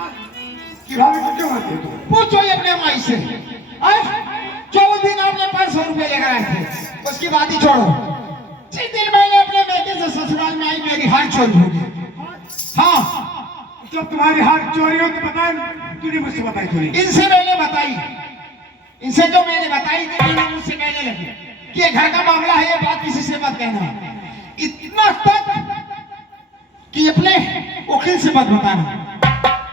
क्यों आते हो? पूछो ये अपने माई से। जो दिन आपने 500 रुपए लेकर आए थे उसकी बात ही छोड़ो। जिस दिन मैंने अपने बेटे से ससुराल में आई मेरी हार चोरी हो गई। हाँ जब तुम्हारी हार चोरी हो तो बताए, तूने मुझसे बताई थोड़ी। इनसे मैंने बताई, इनसे जो मैंने बताई थी मुझसे कहने लगी कि ये घर का मामला है, ये बात किसी से मत कहना। इतना तक कि अपने वकील से मत बताना।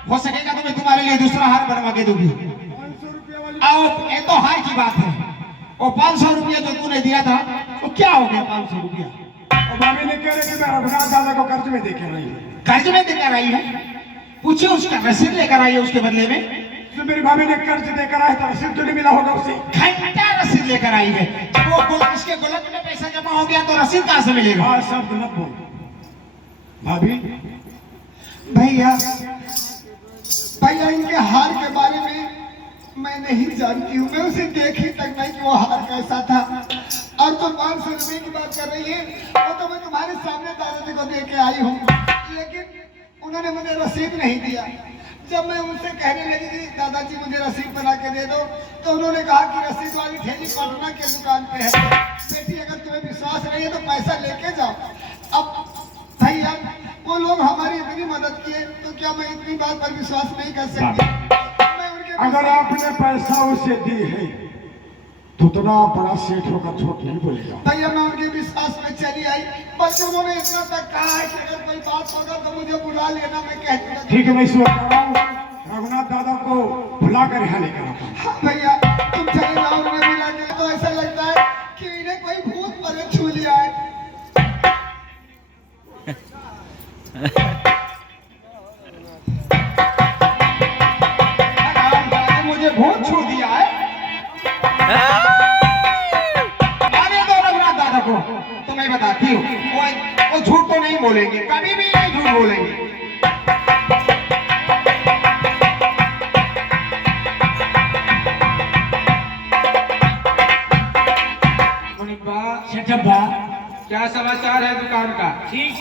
हो सकेगा तो मैं तुम्हारे लिए दूसरा हार बनवा के दूंगी। 500 रुपये वाली। आओ ये तो हार की बात है। वो 500 रुपया जो तूने दिया था तो क्या हो गया 500 रुपया? और भाभी ने कह रहे कि मैं रघुनाथ दादा को कर्ज में देकर आई हूँ। कर्ज में देकर आई है? पूछिए उसका रसीद लेकर आई है उसके बदले में। तो मेरी भाभी ने कर्ज देकर आए तो रसीद तो नहीं मिला होगा उसे। घंटा रसीद लेकर आई है। जब वो इसके गुल्लक में पैसा जमा हो गया तो रसीद कहाँ से मिलेगा? हाँ शब्द मत बोल भाभी। भैया भैया इनके हार के बारे में मैं नहीं जानती हूँ। मैं उसे देखी तक नहीं कि वो हार कैसा था। और जो 500 रुपए की बात कर रही है वो तो मैं तुम्हारे सामने दादाजी को दे के आई हूँ, लेकिन उन्होंने मुझे रसीद नहीं दिया। जब मैं उनसे कहने लगी कि दादाजी मुझे रसीद बना के दे दो तो उन्होंने कहा कि रसीद वाली थैली पटना के दुकान पे है। बेटी अगर तुम्हें विश्वास नहीं है तो पैसा लेके जाओ। अब भैया वो लोग हमारी इतनी मदद किए तो क्या मैं इतनी बात पर विश्वास नहीं कर सकती? मैं उनके अगर आपने पैसा उसे दी है तो उतना बड़ा सेठ होकर झूठ नहीं बोलेगा। भैया मैं उनके विश्वास में चली आई, बल्कि उन्होंने इतना तक कहा है कि अगर कोई बात होगा तो मुझे बुला लेना। मैं कह दूंगा ठीक है, मैं इस वक्त आ रहा हूँ, रघुनाथ दादा को बुलाकर यहाँ लेकर आता हूँ। हाँ भैया तुम चले जाओ। उन्हें बुला के तो ऐसा लगता है कि इन्हें कोई भूत प्रेत छू लिया है। मुझे भूत छू दिया है। आने दो रघुनाथ दादा को, तो मैं बताती हूँ वो झूठ तो नहीं बोलेंगे, कभी भी नहीं झूठ बोलेंगे। क्या समाचार है दुकान का? ठीक।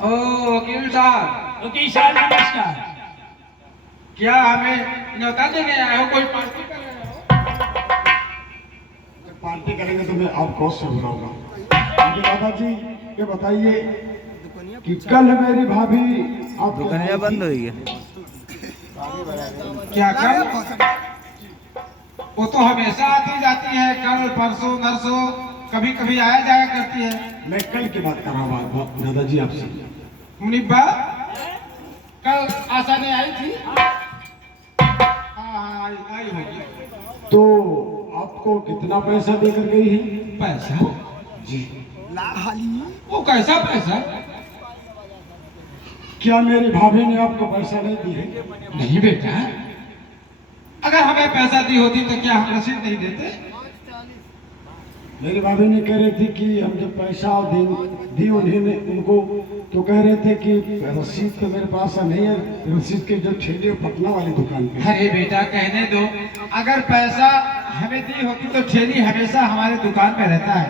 ओ वकील साहब। वकील साहब नमस्कार। क्या हमें न्योता देने आए हो? कोई पार्टी कर रहे हो? जब पार्टी करेंगे तो मैं आपको से बुलाऊंगा। दादाजी ये बताइए कि कल मेरी भाभी आप दुकानिया बंद हुई है। क्या कर? वो तो हमेशा आती जाती है, कल परसों नरसों कभी कभी आया जाया करती है। मैं कल की बात कर रहा हूँ दादाजी आपसे। मुनिब्बा कल आशा ने आई थी। हाँ आई होगी। तो आपको कितना पैसा देकर गई है? पैसा? जी। वो कैसा पैसा? क्या मेरी भाभी ने आपको पैसा नहीं दी है? नहीं बेटा, अगर हमें पैसा दी होती तो क्या हम रसीद नहीं देते? मेरी भाभी ने कह रही थी कि हम जब पैसा दी उन्हें उनको तो कह रहे थे कि रसीद तो मेरे पास नहीं है। रसीद के जो ठेले पटना वाली दुकान पे। अरे बेटा कहने दो, अगर पैसा हमें दी होती तो ठेली हमेशा हमारे दुकान पे रहता है।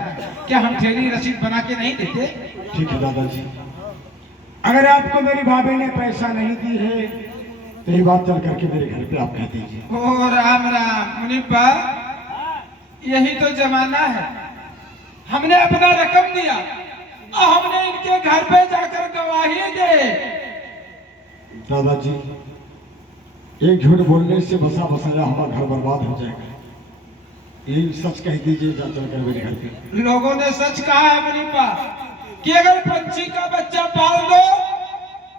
क्या हम ठेली रसीद बना के नहीं देते? ठीक है दादाजी, अगर आपको मेरी भाभी ने पैसा नहीं दी है तो ये बात चल करके मेरे घर पे आप कह दीजिए। ओ राम राम मुनिब्बा, यही तो जमाना है। हमने अपना रकम दिया और हमने इनके घर पे जाकर गवाही दे। दादाजी एक झूठ बोलने से बसा बसाया हमारा घर बर्बाद हो जाएगा। यही सच कह दीजिए जा चल कर मेरे घर पे। लोगों ने सच कहा है मुनिब्बा कि अगर पंछी का बच्चा पाल दो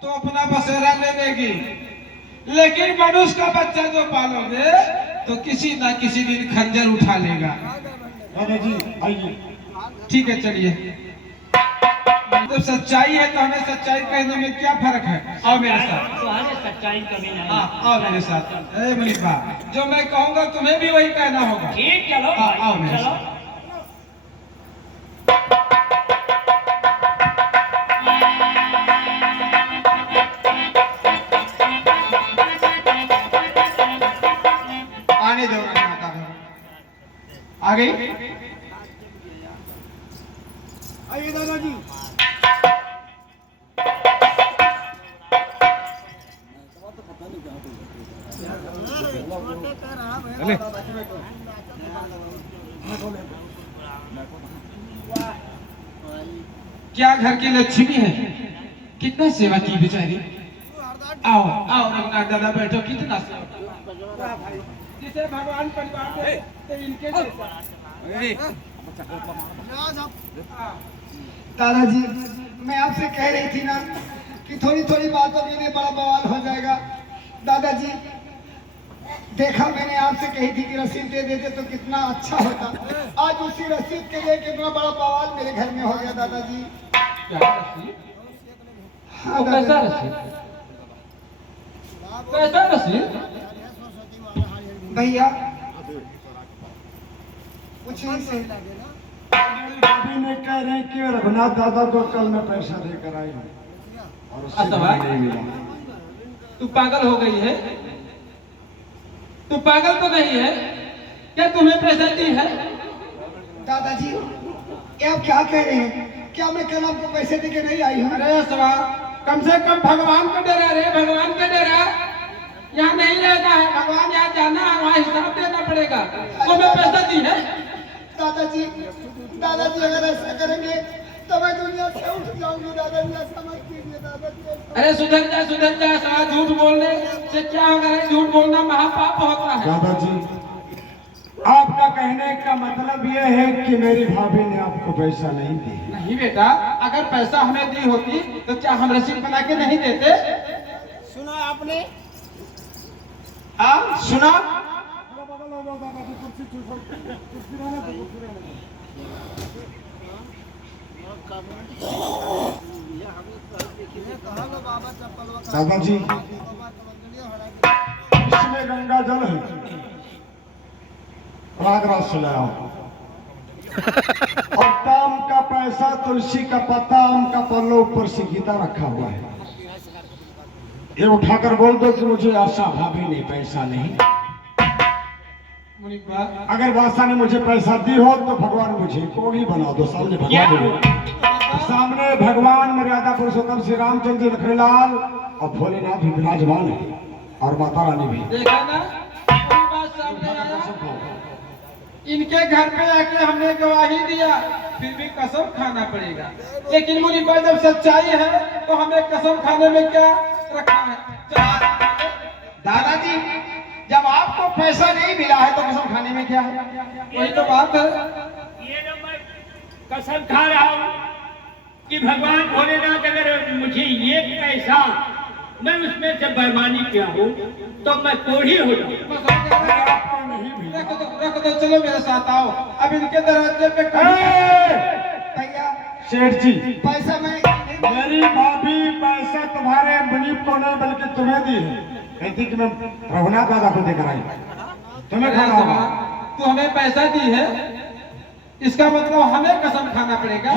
तो अपना बसेरा ले लेगी, लेकिन मनुष्य का बच्चा जो पालोगे तो किसी ना किसी दिन खंजर उठा लेगा। दादाजी आइए। ठीक है चलिए। जब सच्चाई है तो हमें सच्चाई कहने में क्या फर्क है? आओ मेरे साथ। सुहाने सच्चाई कभी नहीं। हाँ आओ मेरे साथ। ए मुनिब्बा, जो मैं कहूँगा तुम्हें भी वही कहना होगा। ठीक चलो आओ मेरे चलो। साथ। आने दो आ गई। आइए दादाजी। क्या घर की लक्ष्मी है, कितना सेवा की बेचारी। आओ आओ रघुनाथ दादा बैठो, कितना सेवा जिसे भगवान परिवार दे तो इनके दादाजी, मैं आपसे कह रही थी ना कि थोड़ी थोड़ी बातों के लिए बड़ा बवाल हो जाएगा। दादाजी, देखा मैंने आपसे कही थी कि रसीद दे देते तो कितना अच्छा होता। आज उसी रसीद के लिए कितना बड़ा बवाल मेरे घर में हो गया दादाजी। क्या रसीद? हाँ वो कैसा दादाजी। रसीद? कैसा रसीद? भैया पूछिए से। भाभी ने कह रहे हैं कि रघुनाथ दादा को कल मैं पैसा देकर आई हूँ और उससे अच्छा भाई। नहीं मिला। तू पागल हो गई है? तू पागल तो नहीं है? क्या तुम्हें पैसा दी है? दादाजी, ये आप क्या कह रहे हैं? क्या मैं कल आपको पैसे दे के नहीं आई हूँ? अरे सवा, कम से कम भगवान का डरा रे, भगवान का डरा। यहाँ नहीं रहता है, भगवान यहाँ जाना है, वहाँ हिसाब देना पड़ेगा। तुम्हें पैसा दी है? दादाजी, दादाजी अगर ऐसा करेंगे तो मैं दुनिया से उठ जाऊंगी। दादाजी ऐसा मत कीजिए दादाजी। अरे सुधर जा सवा, झूठ बोलने से क्या होगा? झूठ बोलना महापाप होता है। दादाजी, आपका कहने का मतलब यह है कि मेरी भाभी ने आपको पैसा नहीं दी। नहीं बेटा, अगर पैसा हमें दी होती तो क्या हम रसीद बना के नहीं देते? सुना आपने? हाँ सुना। दादाजी, इसमें गंगा जल है, प्रयागराज से लाया हूं। और काम का पैसा, तुलसी का पत्ता, आम का पल्लो, ऊपर से गीता रखा हुआ है। ये उठाकर बोल दो कि मुझे आशा भाभी ने पैसा नहीं। मुनीब बा, अगर बादशाह ने मुझे पैसा दी हो तो भगवान मुझे कोई बना दो। सामने भगवान, सामने भगवान मर्यादा पुरुषोत्तम श्री रामचंद्र लखनलाल और भोलेनाथ भी विराजमान है और माता रानी भी। देखा ना, कोई बात सामने आया। इनके घर पे आके हमने गवाही दिया, फिर भी कसम खाना पड़ेगा। लेकिन मुनीब बा, जब सच्चाई है तो हमें कसम खाने में क्या रखा है? दादाजी, जब आपको पैसा नहीं मिला है तो कसम खाने में क्या है? वही तो बात है। ये जो मैं कसम खा रहा हूँ कि भगवान भोलेनाथ अगर मुझे ये पैसा, मैं उसमें से बेईमानी किया हूँ तो मैं कोढ़ी हो जाऊँ। रख दो, चलो मेरे साथ आओ। अब इनके दरवाजे पे भैया, सेठ जी, पैसा मैं मेरी भाभी पैसा तुम्हारे मुनीब को नहीं बल्कि तुम्हें दी है। कहती कि मैं रघुनाथ दादा को देकर आई, तुम्हें खाना होगा। तू हमें पैसा दी है, इसका मतलब हमें कसम खाना पड़ेगा।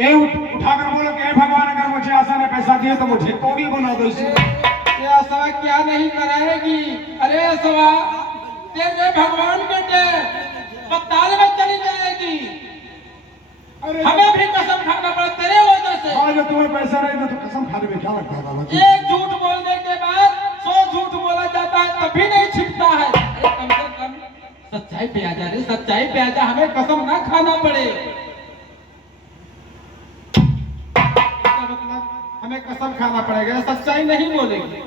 ये उठाकर बोलो कि हे भगवान, अगर मुझे आशा ने पैसा दिया तो मुझे कोगी बना दो। इसे ये सवा क्या नहीं कराएगी? अरे सवा, तेरे भगवान बेटे अस्पताल में चली जाएगी। अरे हमें भी कसम खाना पड़ा तेरे वजह से। हाँ, जो तुम्हें पैसा नहीं दो तो कसम खाने में क्या लगता है दादाजी? एक झूठ बोलने के बाद 100 झूठ बोला जाता है, तभी नहीं छिपता है। अरे कम से कम सच्चाई पे आ जा रे, सच्चाई पे आ जा, हमें कसम ना खाना पड़े। इसका मतलब हमें कसम खाना पड़ेगा, सच्चाई नहीं बोलेगी।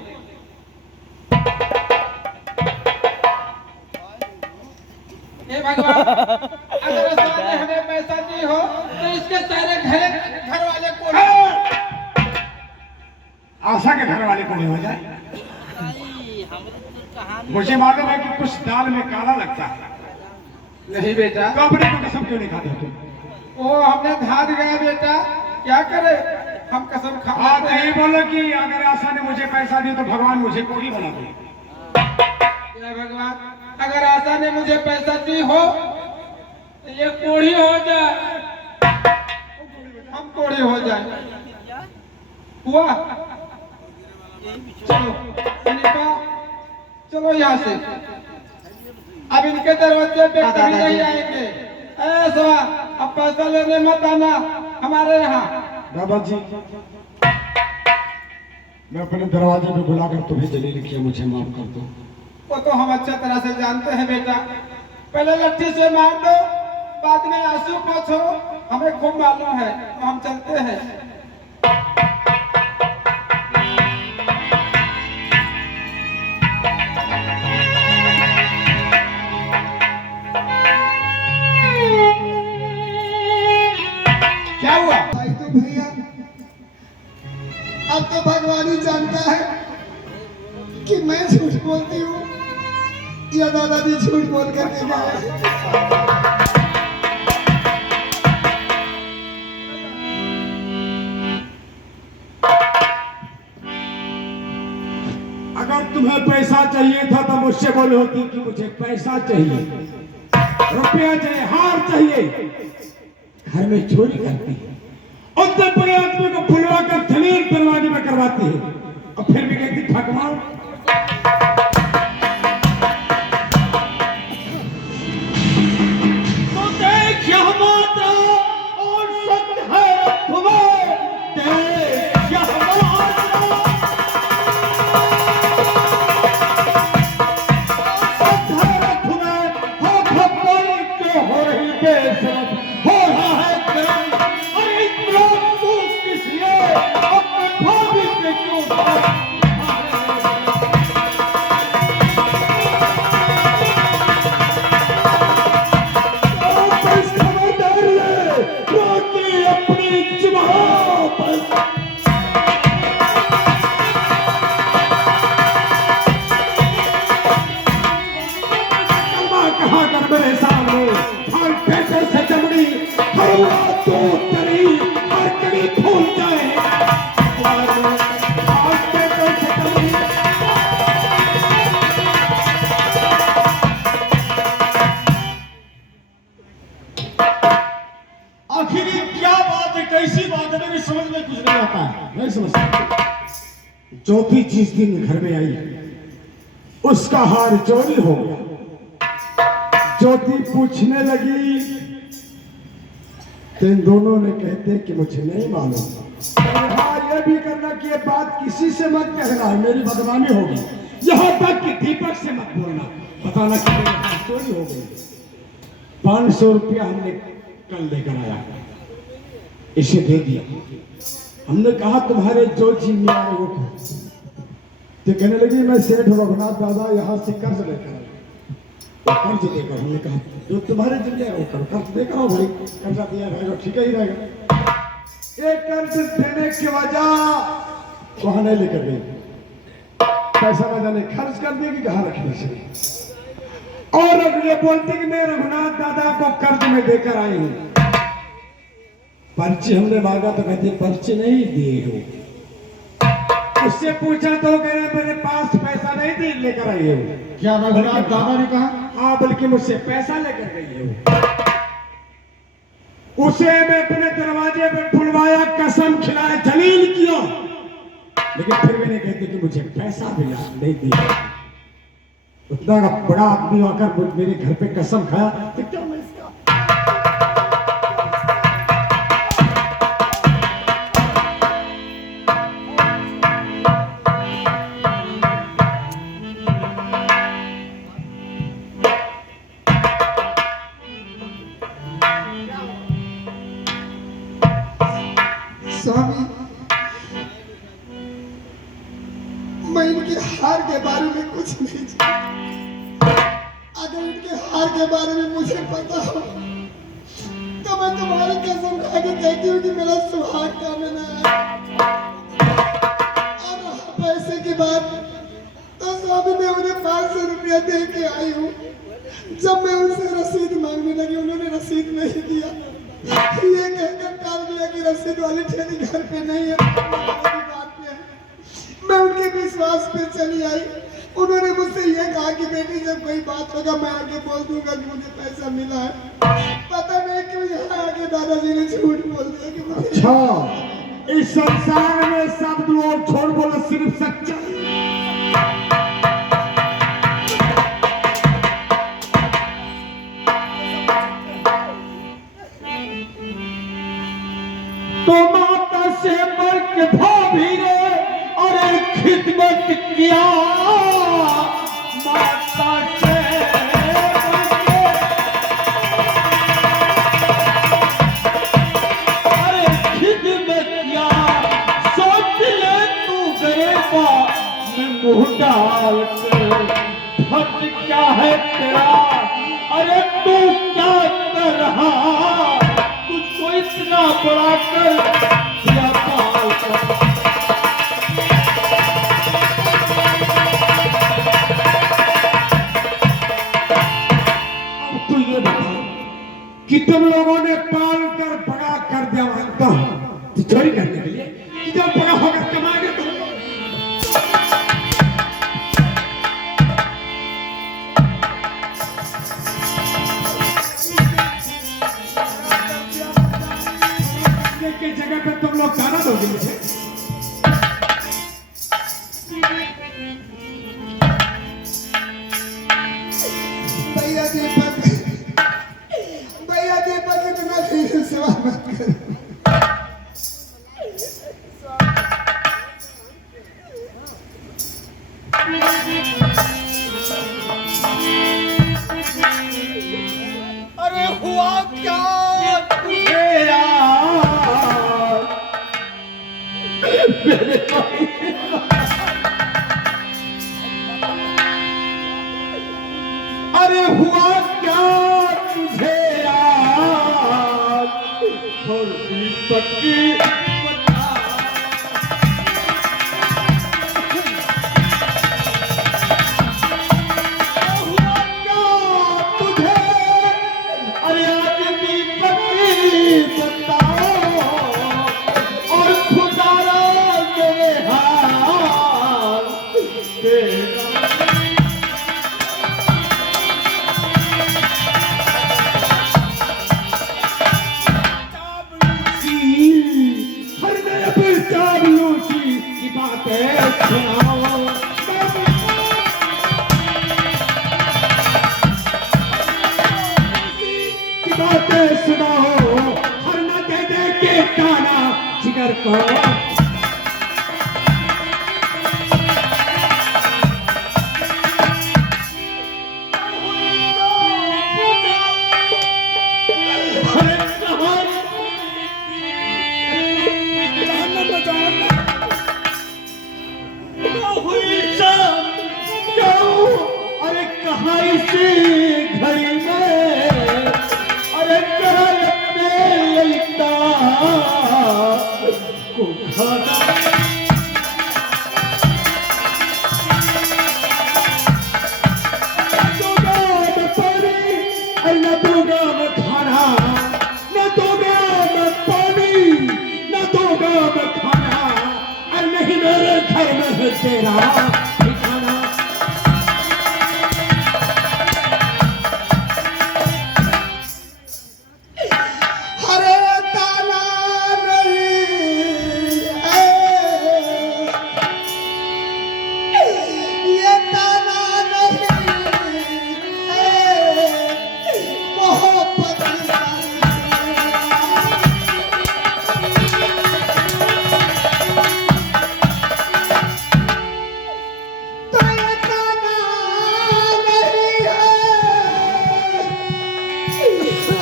हे भगवान, अगर उसने हमें पैसा दी हो तो इसके सारे घर वाले को आशा के घर वाले को नहीं हो जाए। मुझे मालूम है कि कुछ दाल में काला लगता है, नहीं बेटा, तो अपने को कसम क्यों नहीं खाते तुम? वो हमने धार गया बेटा, क्या करे, हम कसम खा हाँ, तो ये बोलो कि अगर आशा ने मुझे पैसा दिया तो भगवान मुझे कोगी बना दे। हे भगवान, अगर आशा ने मुझे पैसा दी हो तो ये कोढ़ी हो जाए, हम कोढ़ी हो जाए। हुआ? चलो सनीपा, चलो यहाँ से। अब इनके दरवाजे पे कभी नहीं आएंगे। ऐसा अब पैसा लेने मत आना हमारे यहाँ। दादाजी, मैं अपने दरवाजे पे बुलाकर तुम्हें जलील किया, मुझे माफ कर दो। वो तो हम अच्छा तरह से जानते हैं बेटा। पहले लट्ठी से मार दो, बाद में आंसू पोंछो, हमें खूब मालूम है। हम चलते हैं। क्या हुआ? भाई तो भैया अब तो भगवान ही जानता है कि मैं झूठ बोलती हूँ या दादाजी झूठ बोल कर के गए। अगर तुम्हें पैसा चाहिए था तो मुझसे बोली होती कि मुझे पैसा चाहिए, रुपया चाहिए, हार चाहिए। घर में चोरी करती है और तब बड़े आदमी को बुलवा कर जमीन दरवाजे में करवाती है और फिर भी कहती भगवान। तो देख यह माता और सत्य है तुम्हें, देख यह माता हो रहा है कर्म। अरे इतना तू किस लिए अपने भाभी पे क्यों समझदार है बाकी अपनी जुबान पर कहा कर मेरे सामने हर पैसे से चमड़ी हर बात तो करी हर कड़ी फूल जाए हर पैसे से चमड़ी। आखिर ये क्या बात है, कैसी बात है, मेरी समझ में कुछ नहीं आता है। नहीं समझता। ज्योति जिस दिन घर में आई उसका हार चोरी हो गया। ज्योति पूछने लगी तो इन दोनों ने कहते कि मुझे नहीं मालूम। हाँ ये भी करना कि ये बात किसी से मत कहना, मेरी बदनामी होगी। यहाँ तक कि दीपक से मत बोलना, बताना कि मेरे हाथ चोरी हो गई। 500 रुपया हमने कल लेकर आया, इसे दे दिया। हमने कहा तुम्हारे जो जी में आए वो तो कहने लगी मैं सेठ रघुनाथ दादा यहाँ से कर्ज लेकर आया। कर्ज देकर हमने कहा जो तुम्हारे जिम्मे है वो कर्ज देकर आओ भाई, कर्जा दिया रहेगा ठीक ही रहेगा। एक कर्ज देने की वजह वहां नहीं लेकर गई, पैसा न जाने खर्च कर देगी कहाँ रखने से। और अब ये बोलते कि मैं रघुनाथ दादा को कर्ज में देकर आई हूं। पर्ची हमने मांगा तो कहते पर्ची नहीं दिए हो। उससे पूछा तो कह रहे मेरे पास पैसा नहीं दी लेकर आई हो। क्या रघुनाथ दादा ने कहा? हाँ बल्कि मुझसे पैसा लेकर गई हो। उसे मैं अपने दरवाजे पे बुलवाया, कसम खिलाया, जलील किया, लेकिन फिर भी नहीं कहते कि मुझे पैसा भी नहीं दिया। उतना बड़ा आदमी आकर मेरे घर पे कसम खाया तो क्या मैं इसका स्वामी मैं इनके हार के बारे में कुछ नहीं जानता। अगर इनके हार के बारे में मुझे पता हो तो मैं तुम्हारी कसम खा के कहती हूँ कि मेरा सुहाग काम ना है। और रहा पैसे की बात तो स्वामी मैं उन्हें 500 रुपया दे के आई हूँ। जब मैं उनसे रसीद मांगने लगी उन्होंने रसीद नहीं दिया। ये कहकर टाल दिया कि रसीद वाली ठेली घर पे नहीं है। मैं उनके विश्वास पे चली आई। उन्होंने मुझसे ये कहा कि बेटी जब कोई बात होगा मैं आगे बोल दूंगा कि मुझे पैसा मिला है। पता नहीं क्यों यहाँ आगे दादाजी ने झूठ बोल दिया कि मुझे। अच्छा इस संसार में सब लोग छोड़ बोलो सिर्फ सच्चाई। तो माता से मर के भाभी ने और खिदमत किया। को डाल कर फर्ज क्या है तेरा, अरे तू क्या कर रहा, तुझको इतना बड़ा कर दिया पाल कर। अब तू ये बता कि तुम लोगों ने पाल कर बड़ा कर दिया मानता तो चोरी करने के लिए कि जब बड़ा होकर कमाएंगे तो के जगह पे तुम लोग गाना दोगे मुझे। भैया दीपक इतना धीरे से मत कर। अरे हुआ क्या तुझे यार, मेरे भाई अरे हुआ क्या तुझे यार, और दीपक की बता। हुआ क्या तुझे, अरे आज दीपक की बताओ, और खुदारा मेरे हाथ तेरा। हर नया चावलों की बातें सुनाओ, की बातें सुनाओ, हर न दे दे के काना जिगर को। अरे कहाँ इसी घड़ी में, अरे करा अपने ललिता को खाना। दूंगा मैं पानी, न दूंगा मैं खाना, न दूंगा मैं पानी, न दूंगा मैं खाना, और नहीं मेरे घर में है तेरा ठिकाना। अरे ताला नहीं है, ये ताला नहीं है, मोहब्बत तो ये ताला नहीं है,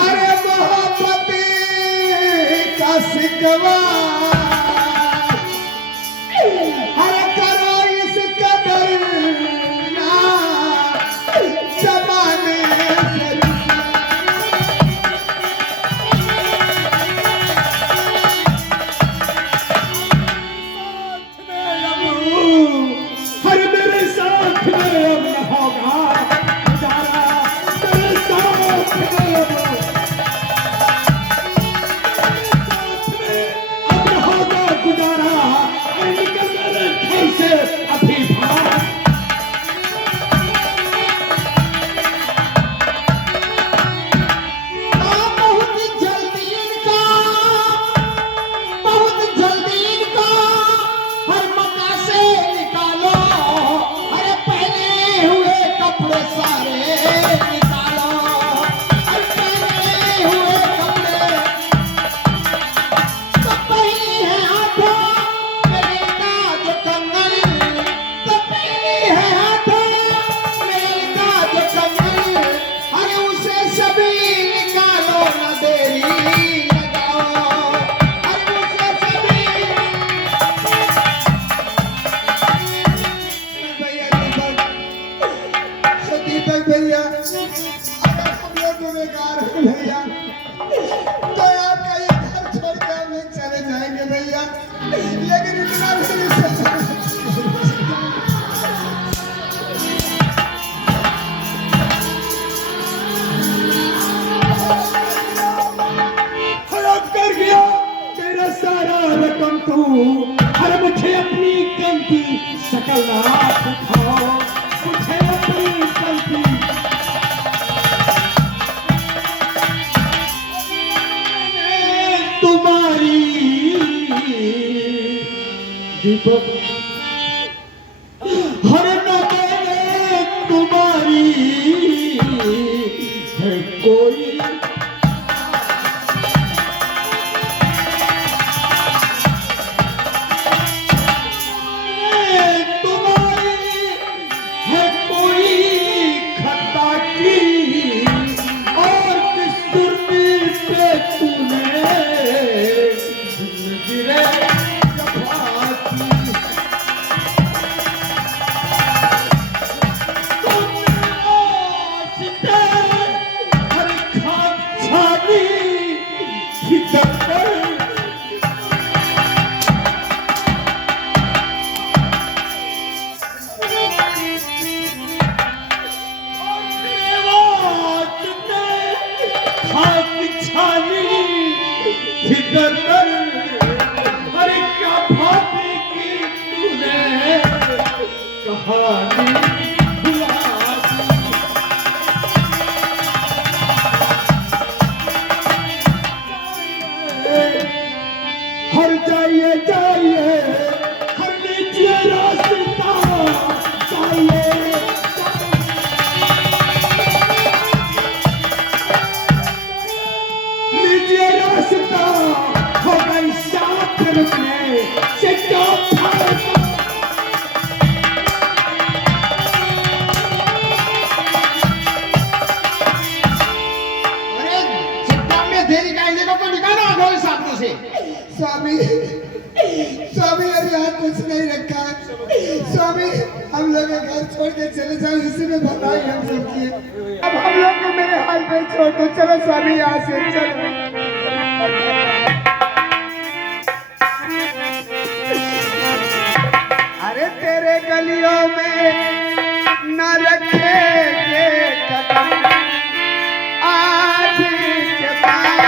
अरे मोहब्बत का सिकवा, अरे करो इस कदर ना जमाने से। हर मेरे साथ में अब न होगा गुजारा, मेरे साथ में अब हाथ उठाओ, मुझे अपनी गलती तुम्हारी दीपक हर नजर तुम्हारी है कोई तुम्हारी है कोई खता की और किस सुरती पे तूने गिरे जफा की हर खान छानी खिदक कर अरे क्या भाभी की तूने कहानी भुला दी। हर जाइए जाइए हर लीजिए रास्ता जाइए लीजिए रास्ता हो गई साथ रुकने से क्या फायदा। अरे चिट्टा में देरी कायदे को निकालो आगे सामने से। स्वामी स्वामी अभी यहाँ कुछ नहीं रखा है स्वामी, हम लोग घर छोड़ के चले जाओ, इसी में भलाई हम सबकी। अब हम लोग को मेरे हाल पे छोड़ दो, चलो स्वामी यहाँ से चलो। अरे तेरे गलियों में न रखेंगे कदम आज के बाद,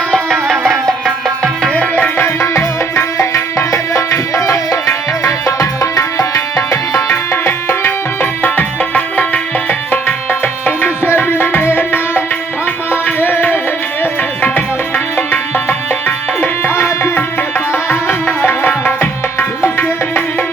तेरे गलियों में न रखेंगे तुमसे मिलने ना हम आएंगे सनम आज के बाद, तुमसे मिलने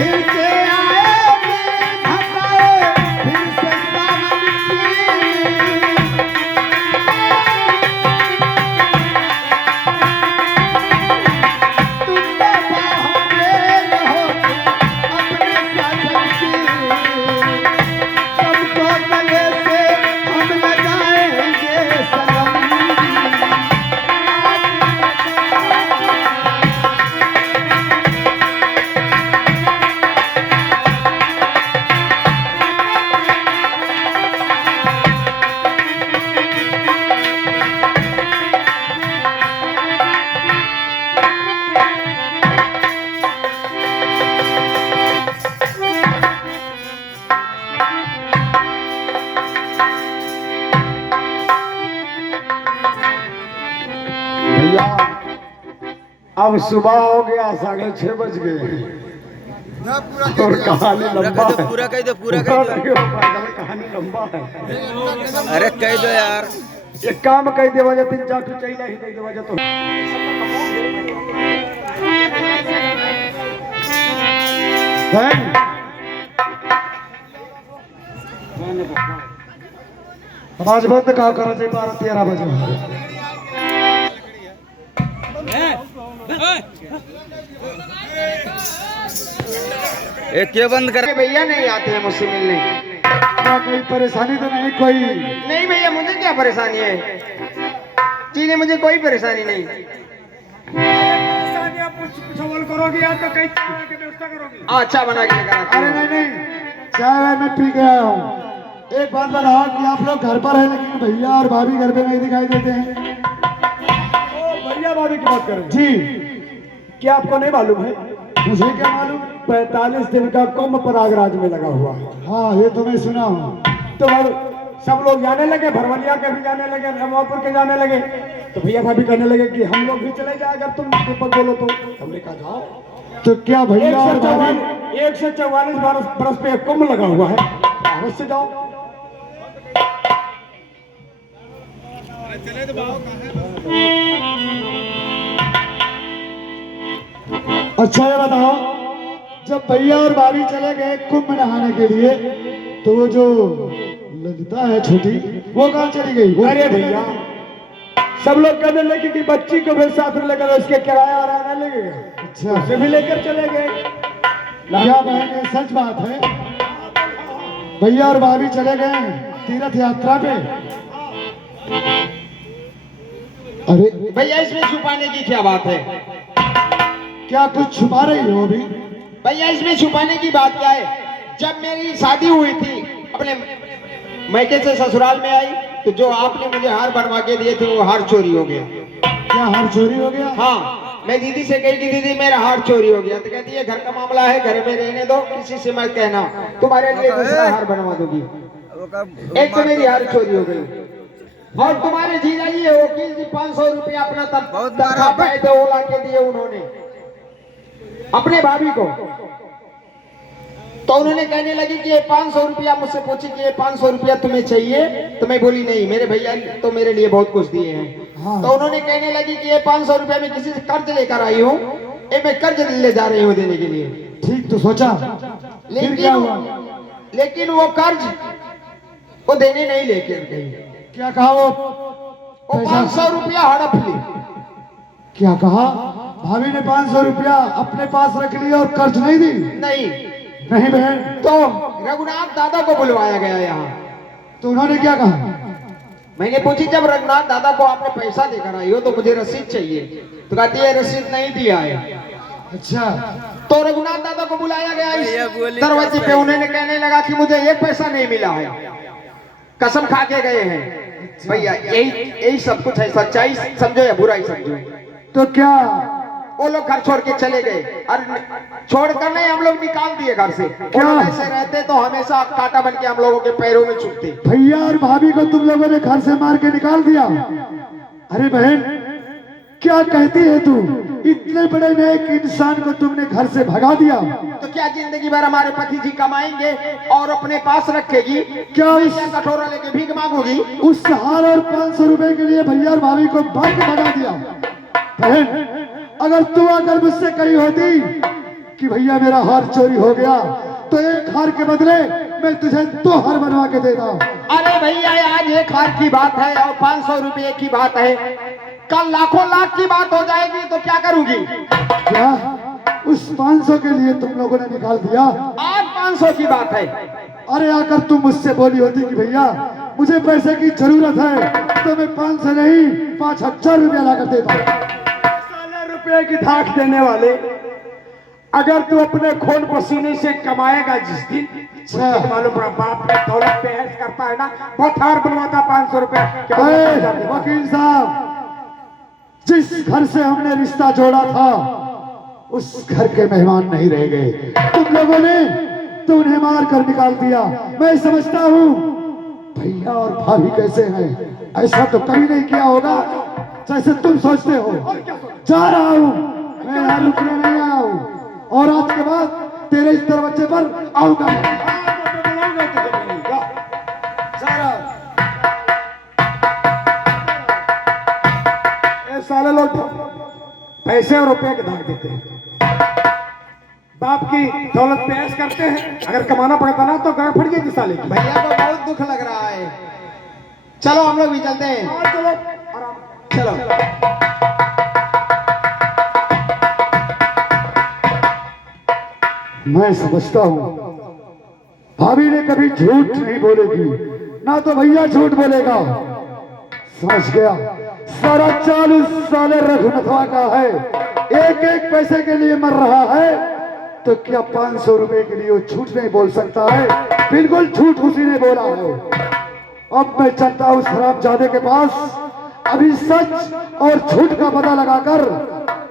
फिर से आएंगे हमारे फिर से सावन की तुम बाबा हमें रहोगे अपने साधन की, सबको गले से हम लगाएंगे सनम। भैया अब सुबह हो गया, 6:30 बज गए और कहानी लंबा है। पूरा कह दो पूरा नहीं हो पाएगा, कहानी लंबा है। अरे कह दो यार। एक काम कह दे वजह 3-4 तो चाहिए ही कह दे वजह तो आवाज बंद कहा करा चाहिए 12-13 बजे। ये क्यों बंद कर? भैया नहीं आते हैं मुझसे मिलने। क्या कोई परेशानी तो नहीं? कोई नहीं भैया, मुझे क्या परेशानी है? जी नहीं, मुझे कोई परेशानी नहीं। सवाल करोगे या तो कहीं की व्यवस्था करोगे? अच्छा बना के लेकर आते अरे हैं। नहीं चाय मैं पी के आया हूँ। एक बात बताओ कि आप लोग घर पर है लेकिन भैया और भाभी घर पे नहीं दिखाई देते हैं। भैया भाभी की बात करें जी, क्या आपको नहीं मालूम है? मुझे क्या मालूम? 45 दिन का कुंभ प्रयागराज में लगा हुआ है। हाँ ये तो मैं सुना हूँ। तो अब सब लोग जाने लगे, भरवलिया के भी जाने लगे, नवापुर के जाने लगे। तो भैया भाभी कहने लगे कि हम लोग भी चले जाए अगर तुम ऊपर बोलो तो। हमने कहा जाओ। तो क्या भैया 144 बरस पे एक कुंभ लगा हुआ है, अवश्य जाओ। अच्छा ये बताओ, जब भैया और भाभी चले गए कुंभ नहाने के लिए, तो वो जो ललिता है छोटी, वो कहाँ चली गई? अरे भैया, सब लोग कहने लगे कि बच्ची को भी साथ में लेकर उसके किराया और आना लगेगा। अच्छा, उसे भी लेकर चले गए। क्या बहन, सच बात है? भैया और भाभी चले गए तीर्थ यात्रा पे। अरे भैया इसमें छुपाने की क्या बात है? क्या कुछ छुपा रही हो अभी? भैया इसमें छुपाने की बात क्या है? जब मेरी शादी हुई थी, अपने मैके से ससुराल में आई, तो जो आपने मुझे हार बनवा के दिए थे वो हार चोरी हो गया। क्या हार चोरी हो गया? हाँ, मैं दीदी से कही कि दीदी मेरा हार चोरी हो गया, तो कहती है घर का मामला है, घर में रहने दो, किसी से मत कहना, तुम्हारे लिए दूसरा हार बनवा दूंगी। एक तो मेरी हार चोरी हो गई, और तुम्हारे जीजा जी है वकील जी 500 रुपया अपना तनख्वाह पाए थे, वो ला के दिए उन्होंने अपने भाभी को। तो उन्होंने कहने लगी कि ये 500 रुपया, मुझसे पूछी कि ये 500 रुपया तुम्हें चाहिए? तो मैं बोली नहीं, मेरे भैया तो मेरे लिए बहुत कुछ दिए हैं। हाँ। तो उन्होंने कहने लगी कि ये 500 रुपया मैं किसी से कर्ज लेकर आई हूँ, ये मैं कर्ज ले जा रही हूँ देने के लिए। ठीक तो सोचा, लेकिन वो कर्ज वो देने नहीं लेके गई। क्या कहा? वो 500 रुपया हड़प ली। क्या कहा? भाभी ने 500 रुपया अपने पास रख लिया और कर्ज नहीं दी? नहीं बहन। तो रघुनाथ दादा को बुलवाया गया यहाँ। तो उन्होंने क्या कहा? मैंने पूछी, जब रघुनाथ दादा को आपने पैसा देकर आई हो तो मुझे रसीद चाहिए, तो कहती है रसीद नहीं दिया है। अच्छा, तो रघुनाथ दादा को बुलाया गया इस दरवाजे पे, उन्होंने कहने लगा कि मुझे एक पैसा नहीं मिला है, कसम खा के गए हैं। भैया यही सब कुछ है, सच्चाई समझो या बुराई समझो। तो क्या वो लोग घर छोड़ के चले गए, और छोड़कर नहीं, हम लोग निकाल दिए घर से। क्या ऐसे रहते तो हमेशा कांटा बन के हम लोगों के पैरों में चुभते। भैया और भाभी को तुम लोगों ने घर से मार के निकाल दिया? अरे बहन, क्या कहती है तू? इतने बड़े नेक इंसान को तुमने घर से भगा दिया, तो क्या जिंदगी भर हमारे पति जी कमाएंगे और अपने पास रखेगी? क्या उस कटोरा लेके भीख मांगोगी? उस हार और 500 रुपए के लिए भैया और भाभी को भाग के भगा दिया? बहन, अगर तू आकर मुझसे कही होती कि भैया मेरा हार चोरी हो गया, तो एक हार के बदले मैं तुझे 2 हार बनवा के देता। अरे भैया, आज एक हार की बात है और 500 रुपये की बात है, कल लाखों लाख की बात हो जाएगी तो क्या करूंगी? क्या उस 500 के लिए तुम लोगों ने निकाल दिया? आज 500 की बात है। अरे आकर तुम मुझसे बोली होती कि भैया मुझे पैसे की जरूरत है, तो मैं 500 नहीं 5000 रुपया लाकर देता। रुपए की धाक देने वाले, अगर तू अपने खून पसीने से कमाएगा जिस दिन, मालूम पड़ा बाप ने दौलत पे ऐश करता है ना, बहुत हार बनवाता 500 रुपया। वकील साहब, जिस घर से हमने रिश्ता जोड़ा था उस घर के मेहमान नहीं रह गए, तुम लोगों ने तो उन्हें मार कर निकाल दिया। मैं समझता हूँ भैया और भाभी कैसे हैं, ऐसा तो कभी नहीं किया होगा जैसे तुम सोचते हो। जा रहा हूँ मैं, यहाँ रुकने नहीं आया हूँ, और आज के बाद तेरे इस दरवाजे पर आऊंगा। सारे लोग पैसे और रुपए के धाक देते हैं, बाप की दौलत पे ऐश करते हैं। अगर कमाना पड़ता ना तो घर फट जाएगी साले की। भैया को बहुत दुख लग रहा है, चलो हम लोग भी चलते हैं। चलो चलो। मैं समझता हूँ भाभी ने कभी झूठ नहीं बोलेगी, ना तो भैया झूठ बोलेगा। समझ गया, सारा चाल उस साले रघुनाथवा का है, एक एक पैसे के लिए मर रहा है, तो क्या 500 रुपए के लिए वो झूठ नहीं बोल सकता है? बिल्कुल झूठ उसी ने बोला है। अब मैं चलता हूँ उस हरामजादे के पास, अभी सच और झूठ का पता लगाकर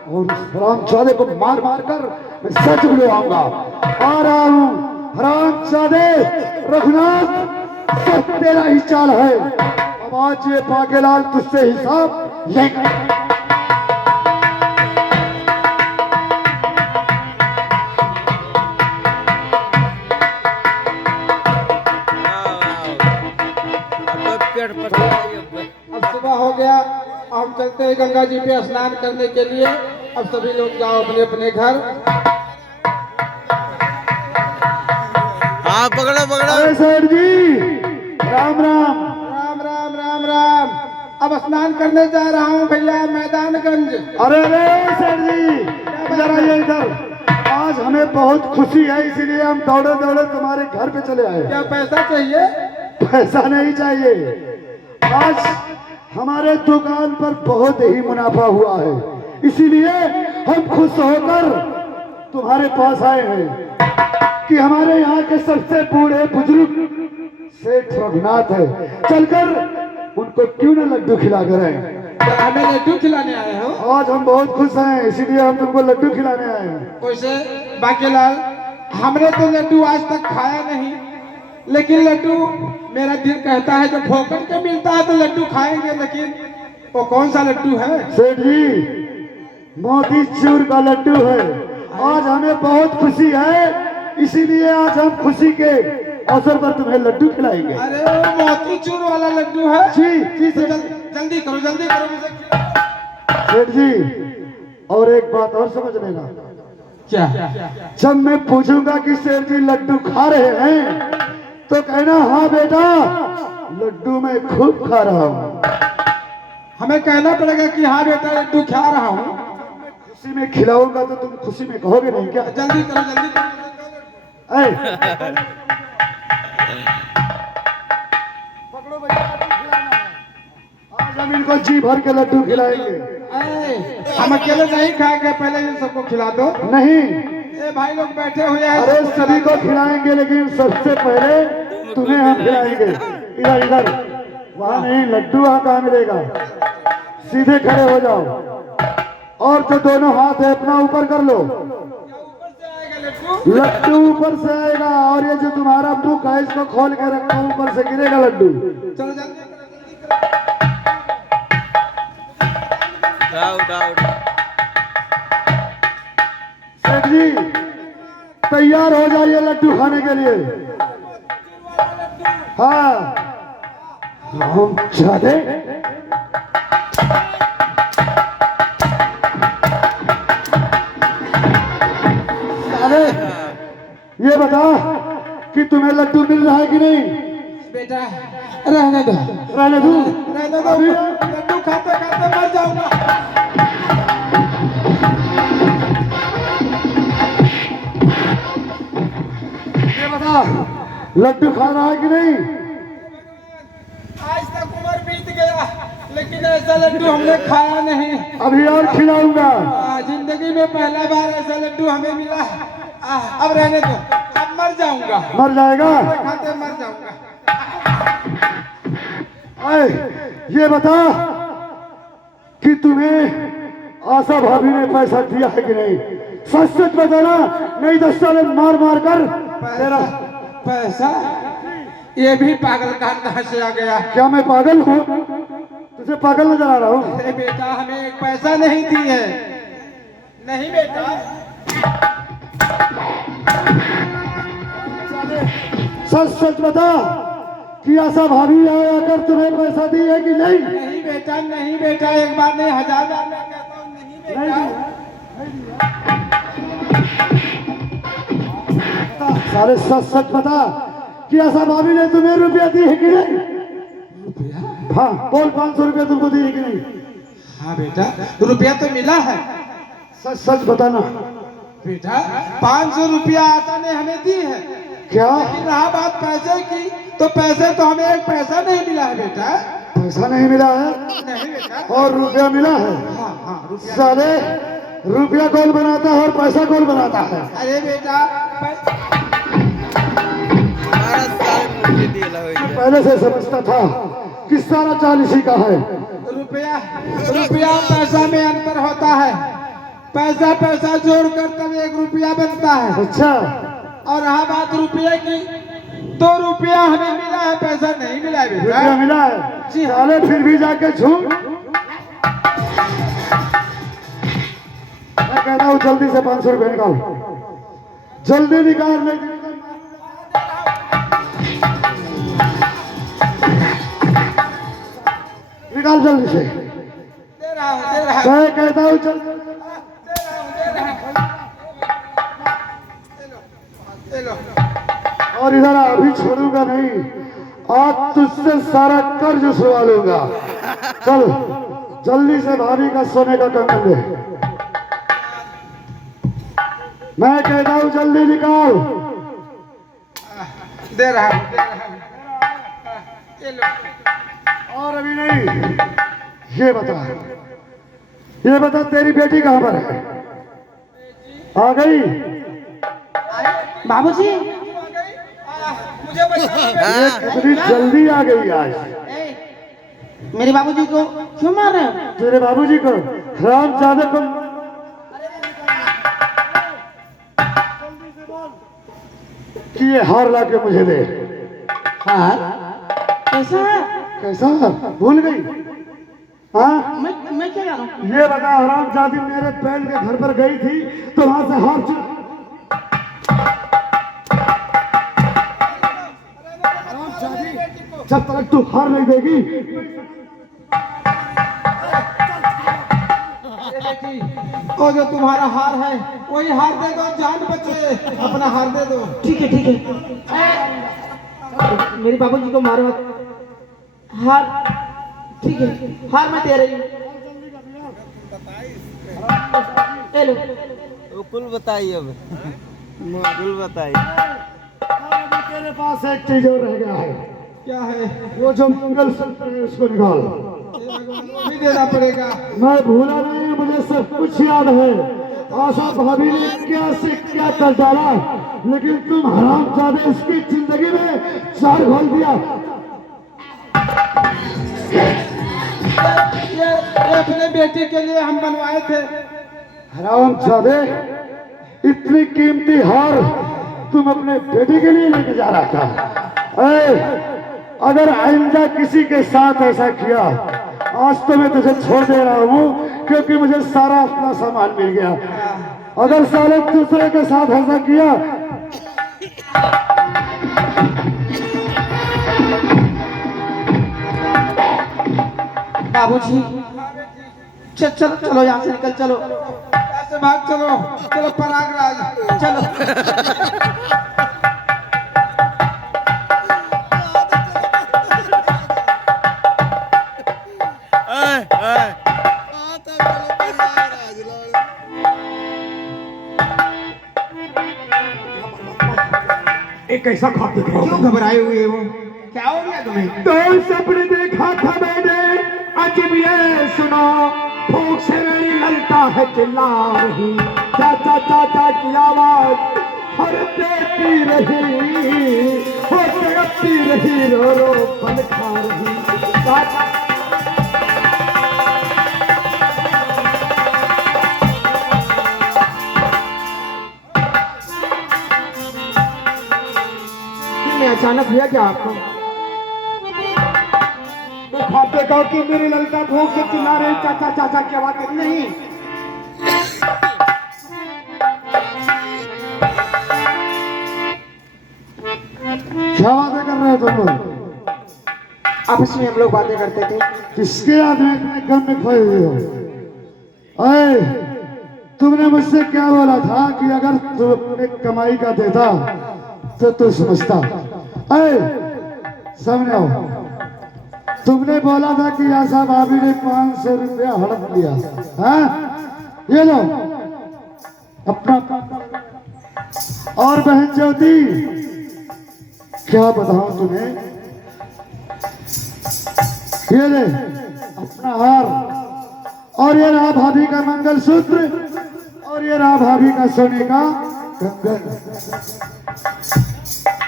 और उस हरामजादे को मार मार कर मैं सच बुलवाऊंगा। आ रहा हूँ हरामजादे, रघुनाथ, सब तेरा ही चाल है। अब आज ये पागेलाल तुझसे हिसाब लेकर पेट पकड़ अब सुबह हो गया, हम चलते हैं गंगा जी पे स्नान करने के लिए। अब सभी लोग जाओ अपने अपने घर। हाँ पकड़ो पकड़ो। अरे सेठ जी, राम राम। राम राम राम राम। अब स्नान करने जा रहा हूँ भैया, मैदानगंज। अरे अरे सेठ जी, जरा ये इधर। आज हमें बहुत खुशी है, इसीलिए हम दौड़े दौड़े तुम्हारे घर पे चले आए। क्या पैसा चाहिए? पैसा नहीं चाहिए, आज हमारे दुकान पर बहुत ही मुनाफा हुआ है, इसीलिए हम खुश होकर तुम्हारे पास आए हैं कि हमारे यहाँ के सबसे बूढ़े बुजुर्ग सेठ रघुनाथ है, चलकर उनको क्यों न लड्डू खिला कर आए। क्या हमें लड्डू खिलाने आए हो? आज हम बहुत खुश हैं, इसीलिए हम तुमको लड्डू खिलाने आए हैं। वैसे बाकीलाल, हमने तो लड्डू आज तक खाया नहीं, लेकिन लड्डू मेरा दिल कहता है जब फोकट के मिलता है तो लड्डू खाएंगे, लेकिन वो कौन सा लड्डू है? सेठ जी, मोतीचूर का लड्डू है। आज हमें बहुत खुशी है, इसीलिए आज हम खुशी के अवसर पर तुम्हें लड्डू खिलाएंगे। अरे वो मोतीचूर वाला लड्डू है? जी जी तो सेठ जल्दी करो मुझे खिलाओ। सेठ जी, और एक बात और समझ लेना, क्या? जब मैं पूछूंगा कि सेठ जी लड्डू खा रहे हैं तो कहना हाँ बेटा, लड्डू मैं खूब खा रहा हूँ। हमें कहना पड़ेगा कि हाँ बेटा लड्डू खा रहा हूँ। खुशी में खिलाऊंगा तो तुम खुशी में कहोगे नहीं क्या? जल्दी करो जल्दी करो। ऐ, पकड़ो भैया, लड्डू खिलाना है। आज हम इनको जी भर के लड्डू खिलाएंगे। हम अकेले नहीं खाएंगे, पहले इन सबको खिला दो। नहीं, ए भाई लोग बैठे हुए हैं। अरे सभी को खिलाएंगे, लेकिन सबसे पहले तुम्हें हम खिलाएंगे। इधर इधर, वहाँ नहीं, लड्डू वहाँ कहाँ मिलेगा। सीधे खड़े हो जाओ और जो दोनों हाथ है अपना ऊपर कर लो। लड्डू ऊपर से आएगा, और ये जो तुम्हारा मुख है इसको खोल के रखो, ऊपर से गिरेगा लड्डू। चलो जल्दी उठाओ उठाओ उठाओ। सेठ जी, तैयार हो जाइए लड्डू खाने के लिए। हाँ, हम चाहते अरे ये बता कि तुम्हें लड्डू मिल रहा है कि नहीं? बेटा रहने दो, रहने दूं? रहने दो। लड्डू खाते खाते मर जाऊंगा। ये बता, लड्डू खा रहा है कि नहीं? आज तक उम्र बीत गया, लेकिन ऐसा लड्डू हमने खाया नहीं। अभी और खिलाऊंगा। जिंदगी में पहला बार ऐसा लड्डू हमें मिला। अब रहने दो, अब मर जाऊंगा। मर जाएगा? खाते मर जाऊंगा। ऐ, ये बता कि तुम्हें आशा भाभी ने पैसा दिया है कि नहीं? सच सच बताना, नहीं तो साले मार मार कर तेरा। पैसा? ये भी पागल का अंदाज से आ गया। क्या मैं पागल हूँ? तुझे पागल नजर आ रहा हूँ? अरे बेटा, हमें एक पैसा नहीं दी है। नहीं बेटा। सच सच बता कि आशा भाभी आकर तुम्हें पैसा दी है कि नहीं? नहीं बेटा, नहीं बेटा, एक बार नहीं 1000 बार मैं कहता हूँ नहीं बेटा। सारे सच सच बता कि आशा भाभी ने तुम्हें रुपया दी है कि नहीं? हाँ बोल, 500 रुपया तुमको दी है कि नहीं? हाँ बेटा, रुपया तो मिला है। सच सच बताना। बेटा 500 रुपया आता ने हमें दी है। क्या? लेकिन रहा बात पैसे की, तो पैसे तो हमें एक पैसा नहीं मिला है बेटा। पैसा नहीं मिला है नहीं बेटा। और रुपया मिला है? हाँ हाँ रुपया। साले, रुपया कौन बनाता है और पैसा कौन बनाता है? अरे बेटा हमारा सारे मुझे दिला हो गया। पहले से समझता था कि सारा चाल इसी का है। रुपया रुपया पैसा में अंतर होता है। पैसा पैसा जोड़कर तब 1 रुपया बनता है। अच्छा, और रहा बात रुपये की, तो रुपया हमें मिला है, पैसा नहीं मिला है बेटा। रुपया मिला है? जी हाँ। साले फिर भी जाके झूठ जल्दी से 500 रुपए निकाल, जल्दी निकाल। निकाल जल्दी से, दे रहा हूँ मैं कहता हूँ चल। ले लो। और इधर अभी छोड़ूंगा नहीं, आज तुझसे सारा कर्ज उठवा लूंगा। चल जल्दी से भाभी का सोने का कंगन दे, मैं कहता हूँ जल्दी निकाल। दे रहा हूँ ये लो। और अभी नहीं, ये बता तेरी बेटी कहाँ पर है? आ गई? बाबूजी, मुझे बता। ये कितनी जल्दी आ गई आज। मेरे बाबूजी को क्यों मार रहे हो? तेरे बाबूजी को राम ज्यादा को कि ये हार ला के मुझे दे। हार? कैसा है? कैसा भूल गई? हाँ, मैं क्या करूं? ये बता, हरामजादी मेरे बहन के घर पर गई थी तो वहां से हार जब तक तू हार नहीं देगी। वो जो तुम्हारा हार है वही हार दे दो, जान बचे, अपना हार दे दो। ठीक है। मेरे बाबूजी को मारो मत। हार ठीक है, हार मैं दे रही हूँ। ले लो। वो कुल बताइए अब, कुल बताइए। अभी तेरे पास एक चीज और रह गया है। क्या है? वो जो मंगलसूत्र है उसको निकाल। वो भी देना पड़ेगा। मैं भूला नहीं, मुझे सब कुछ याद है। आशा भाभी ने क्या से क्या कर डाला, लेकिन तुम हरामजादे उसकी जिंदगी में चार घोल दिया। ये अपने बेटी के लिए हम बनवाए थे। हरामजादे, इतनी कीमती हार तुम अपने बेटी के लिए लेके जा रहा था। अगर आइंदा किसी के साथ ऐसा किया, आज तो मैं तुझे छोड़ दे रहा हूँ, क्योंकि मुझे सारा अपना सामान मिल गया। अगर साले दूसरे के साथ ऐसा किया, बाबूजी, चलो यहाँ से निकल चलो। ऐसे भाग चलो, चलो प्रयागराज चलो। एक ऐसा खाप देख रहा हूँ। क्यों घबराए हुए हो? क्या हो गया तुम्हें? तो सपने देखा था मैंने, अजीब ये सुनो, भूख से मेरी ललता है चिल्ला रही, चाचा चाचा की आवाज हर देती रही, हो तड़पती रही, रो रो पल खा रही। मैं अचानक हुआ क्या आपको? खाते कहो कि मेरी ललका भूख से चिल्ला रही, चाचा चाचा की आवाज नहीं। क्या बातें कर रहे हो तुम लोग? आपस में हम लोग बातें करते थे। किसके आदमी इतने गम में खोए हुए हो? अरे तुमने मुझसे क्या बोला था कि अगर तुम अपने कमाई का देता तो तू समझता। अरे सामने आओ। तुमने बोला था कि आशा भाभी ने 500 रुपया हड़प लिया। हाँ, ये लो अपना। और बहन ज्योति, क्या बताऊं तुम्हें, ये ले अपना हार, और ये रहा भाभी का मंगलसूत्र, और ये रहा भाभी का सोने का कंगन।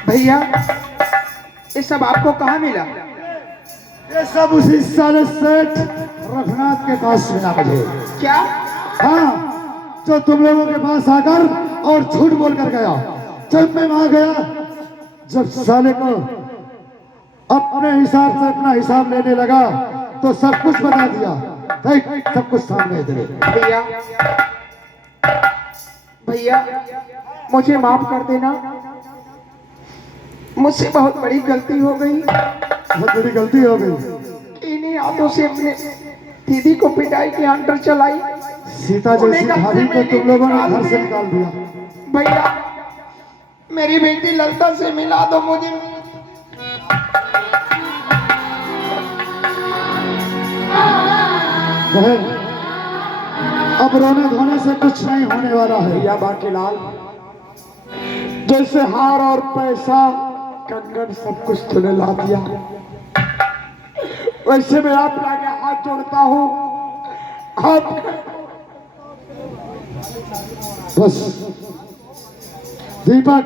भैया, ये सब आपको कहाँ मिला? ये सब उसी साले सेठ रघुनाथ के पास मिला मुझे। क्या? हाँ, जो तुम लोगों के पास आकर और झूठ बोल कर गया। जब मैं वहां गया, जब साले को अपने हिसाब से अपना हिसाब लेने लगा तो सब कुछ बता दिया। देख, सब कुछ सामने है तेरे। भैया, भैया मुझे माफ कर देना, मुझसे बहुत बड़ी गलती हो गई। बहुत बड़ी गलती हो गई। इन्हीं हाथों से अपने दीदी को पिटाई के अंडर चलाई। सीता जैसी भाभी को तुम लोगों ने घर से निकाल दिया। भैया मेरी बेटी ललिता से मिला दो मुझे। बहन, अब रोने धोने से कुछ नहीं होने वाला है। भैया बाकीलाल, जैसे हार और पैसा कंगन सब कुछ तूने ला दिया, वैसे मैं आप आगे हाथ जोड़ता हूँ। आप बस दीपक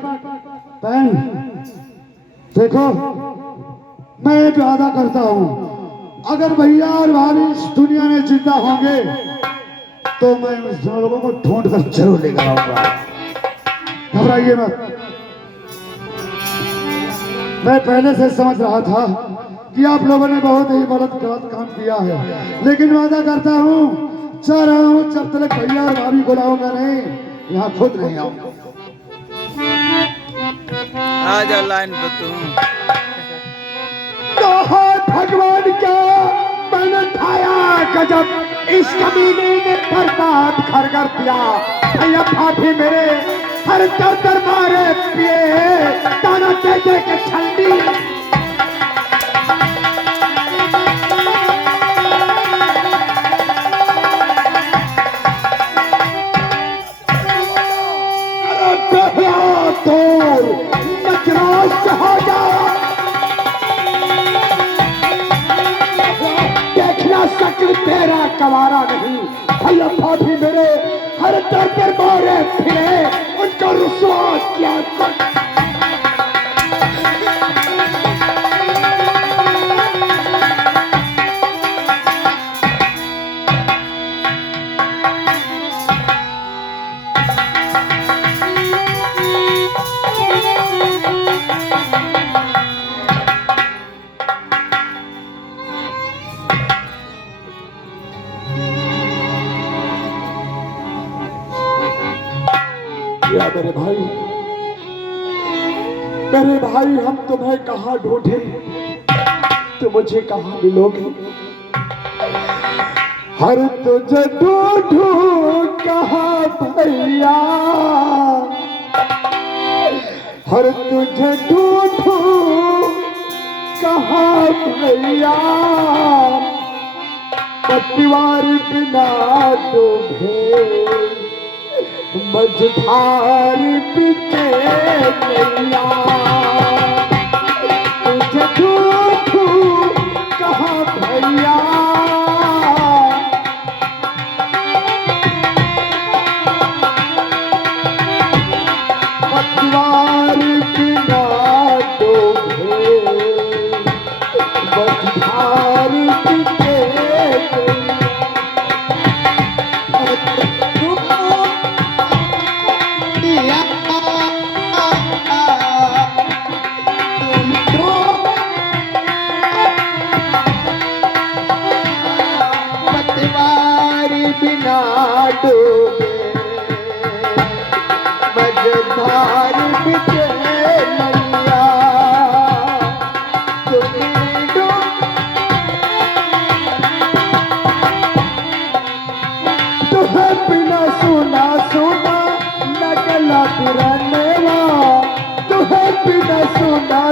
बहन देखो, मैं एक वादा करता हूँ, अगर भैया और भाभी इस दुनिया में जिंदा होंगे तो मैं उस दोनों लोगों को ढूंढ कर जरूर लेकर आऊंगा। घबराइए मत। मैं पहले से समझ रहा था कि आप लोगों ने बहुत ही गलत काम किया है, लेकिन वादा करता हूँ, चाह रहा हूँ जब तक भैया और भाभी को लाऊंगा नहीं, यहाँ खुद नहीं आऊंगा। आ जा लाइन पे तुम। कहा भगवान क्या मैंने खाया गजब, इस कमीने ने बर्बाद घर कर दिया। भैया भाभी मेरे हर दर मारे पिए, ताना दे दे के छंडी। अरे भैया तो नजरास हो जा, शक्ल तेरा कवारा नहीं। भैया भाभी मेरे हर दर मारे फिरे, उनका रुसवा किया। या मेरे भाई हम तुम्हें कहाँ ढूंढे, तुम मुझे कहाँ मिलोगे। हर तुझे ढूंढूं कहाँ भैया, हर तुझे ढूंढूं कहाँ भैया, पतिवार बिना डूबे मझधार पिटे नैया। तुझे ढूंढूं कहाँ भैया, पतवार बिना डूबे मझधार पिटे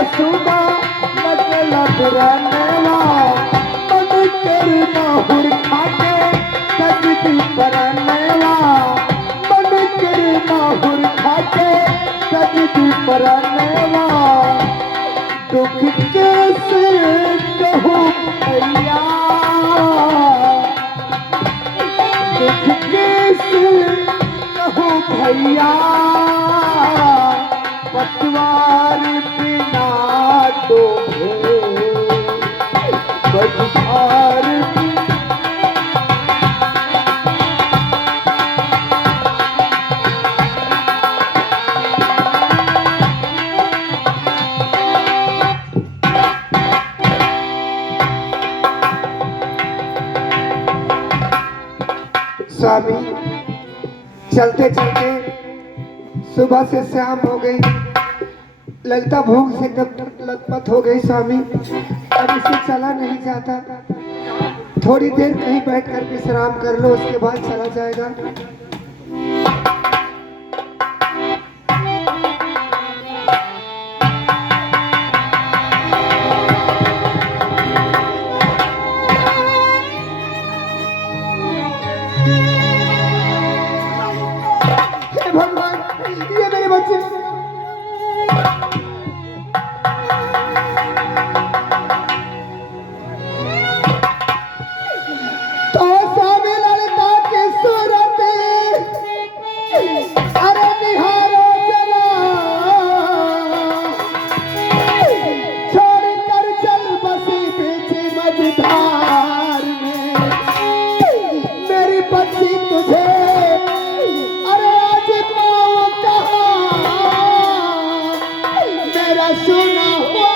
सुना मतलब रहनेवा, मन करना हुर खाके सजदी परनेवा, मन करना हुर खाके सजदी परनेवा। दुख कैसे कहूँ भैया, दुख कैसे कहूँ भैया, पतवार बिना डूबे मझधार। स्वामी चलते चलते सुबह से शाम हो गई, ललिता भूख से कब लथपथ हो गई स्वामी। अब इसे चला नहीं जाता, थोड़ी देर कहीं बैठकर विश्राम कर लो, उसके बाद चला जाएगा। हे भगवान, ये मेरे बच्चे तो स्वामी ललिता की सूरत अरे निहारो जरा, छोड़ कर चल बसी बीच मझधार में, मेरी बच्ची तुझे अरे आज पाऊं कहाँ, मेरा सुना हुआ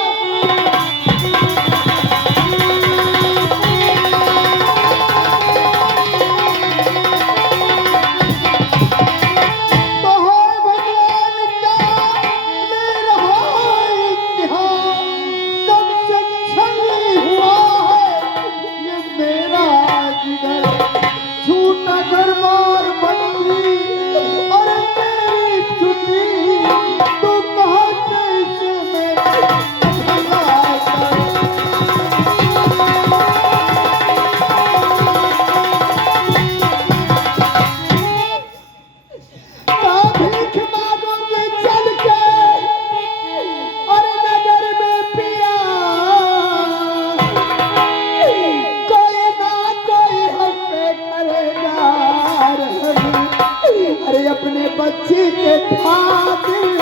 अपने बच्चे के खातिर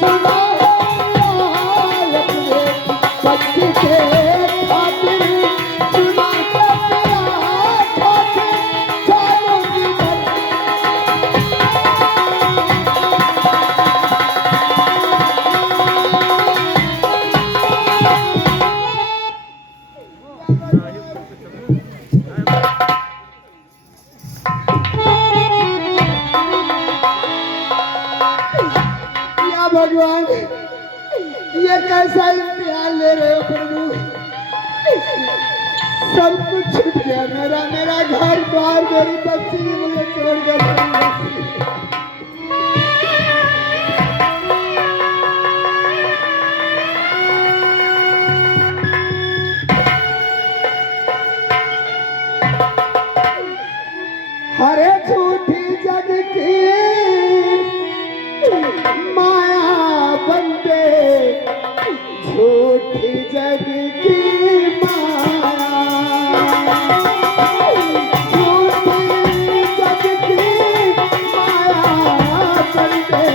सुना, अपने बच्चे के खातिर सुना, खातिर चारों की भगवान, ये कैसा इम्तिहान ले रहे हो प्रभु। सब कुछ छूट गया मेरा, मेरा घर द्वार, मेरी बच्ची भी मुझे छोड़ कर चली गई। हरे झूठी जग की माया बंदे, झूठी जग की माया, झूठी जग की माया बंदे,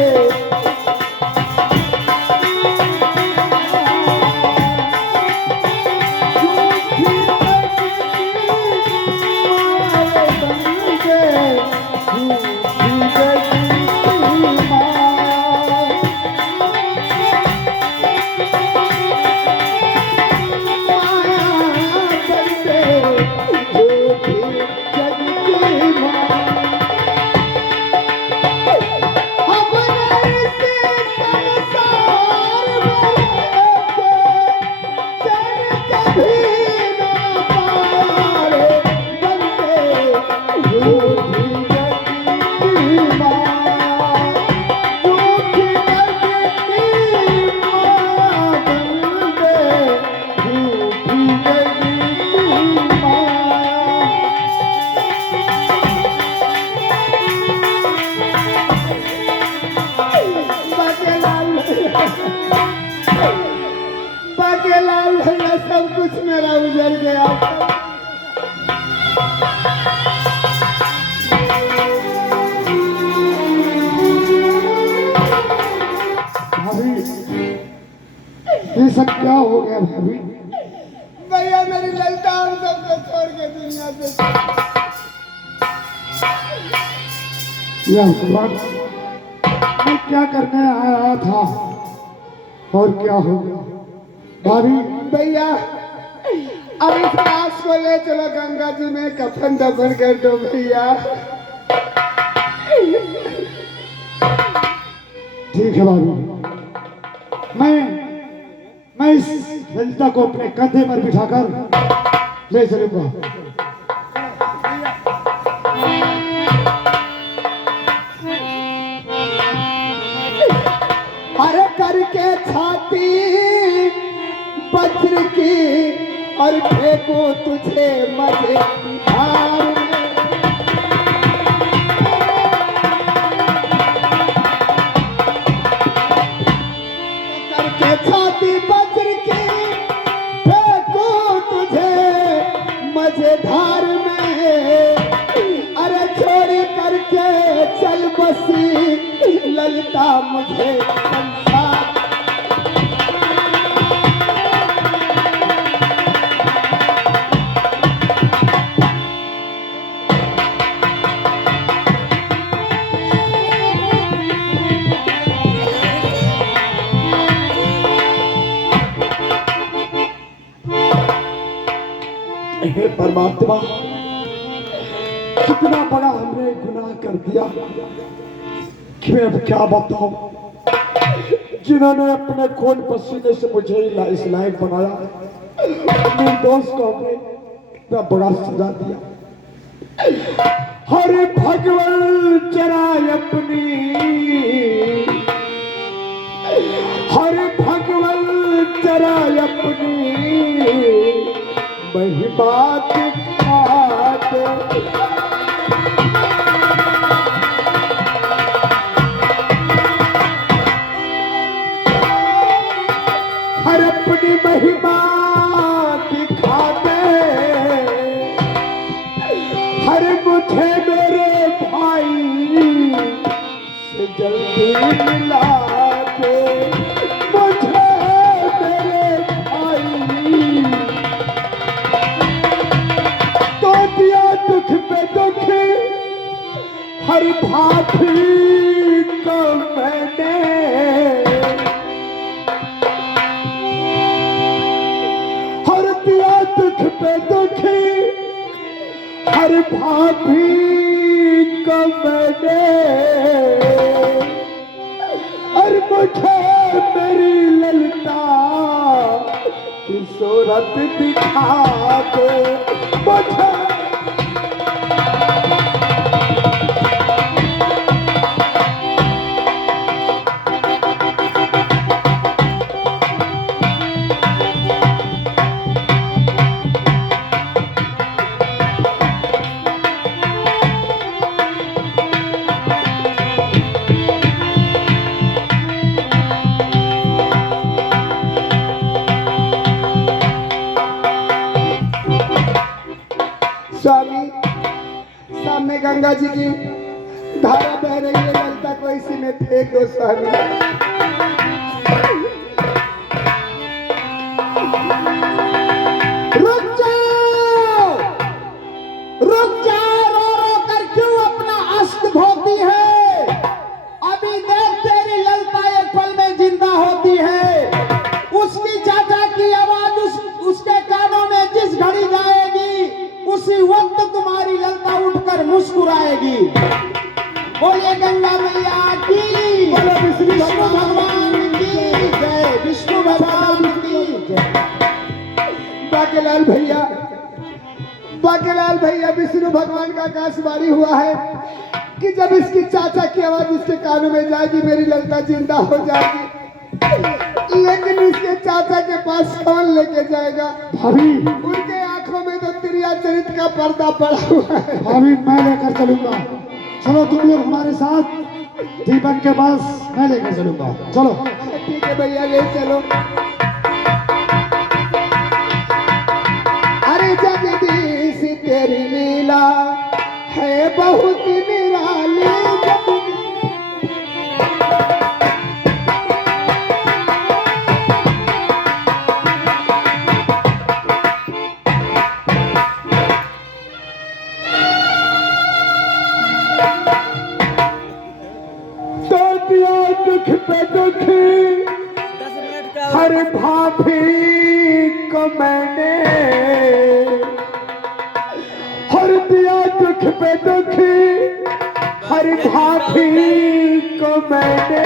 बाकेलाल भैया सब कुछ मेरा उजड़ गया। भाभी ये सब क्या हो गया भाभी? भैया मेरी ललिता हम सबको छोड़ के दुनिया से भगवान, मैं क्या करने आया था और क्या हो गया भाभी? भैया अब इस लाश को ले चलो गंगा जी में कफन दफन कर दो भैया। ठीक है बाबू, मैं इस ललिता को अपने कंधे पर बिठाकर ले चलूंगा। अरे करके छाती वज्र की और फेंको तुझे मजे की धार में। करके छाती वज्र की फेंको तुझे मजेदार में। अरे चोरी करके चल बसी ललिता मुझे संसार। हे परमात्मा, कितना बड़ा हमने गुनाह कर दिया कि मैं अब क्या बताऊं। जिन्होंने अपने खून पसीने से मुझे इस लायक बनाया, निर्दोष को हमने इतना बड़ा सजा दिया। हरे भगवान चराय अपनी, हरे भगवान चराय अपनी महिमा दिखाते। हर अपनी महिमा दिखाते, हर मुझे मेरे भाई से जल्दी मिला के, मुझे मेरे भाई तो दिया दुख पे दुख। हर भाभी को मैंने हर दिया दुख पे दुख। हर भाभी को मैंने और मुझे मेरी ललिता की सूरत दिखा दे। मुझे स्वामी, सामने गंगा जी की धारा बह रही है, ललिता को इसी में फेंक दो स्वामी। रुक जाओ, रुक जाओ, रो रो कर क्यों अपना अश्क धोती है। अभी देख तेरी ललिता एक पल में जिंदा होती है। उसकी चाचा की आवाज उसके कानों में जिस घड़ी जाएगी, उसी वक्त तुम्हारी ललिता उठकर मुस्कुराएगी। बोलिए गंगा मैया की, बोलो विष्णु भगवान की जय, विष्णु भगवान की जय। बाकेलाल भैया, बाकेलाल भैया, विष्णु भगवान का आकाशवाणी हुआ है कि जब इसकी चाचा की आवाज इसके कानों में जाएगी, मेरी ललिता जिंदा हो जाएगी। लेकिन इसके चाचा के पास कौन लेके जाएगा? भाभी, उनके आंखों में तो त्रिया चरित्र का पर्दा पड़ा हुआ है। भाभी, मैं लेकर चलूंगा। चलो तुम लोग हमारे साथ दीपक के पास, मैं लेकर चलूंगा। चलो। ठीक है भैया, ले चलो। अरे जगदीश तेरी लीला है बहुत निराली। दुख पे दुख, हर भाभी को मैंने हर दिया दुख पे दुख। हर भाभी को मैंने,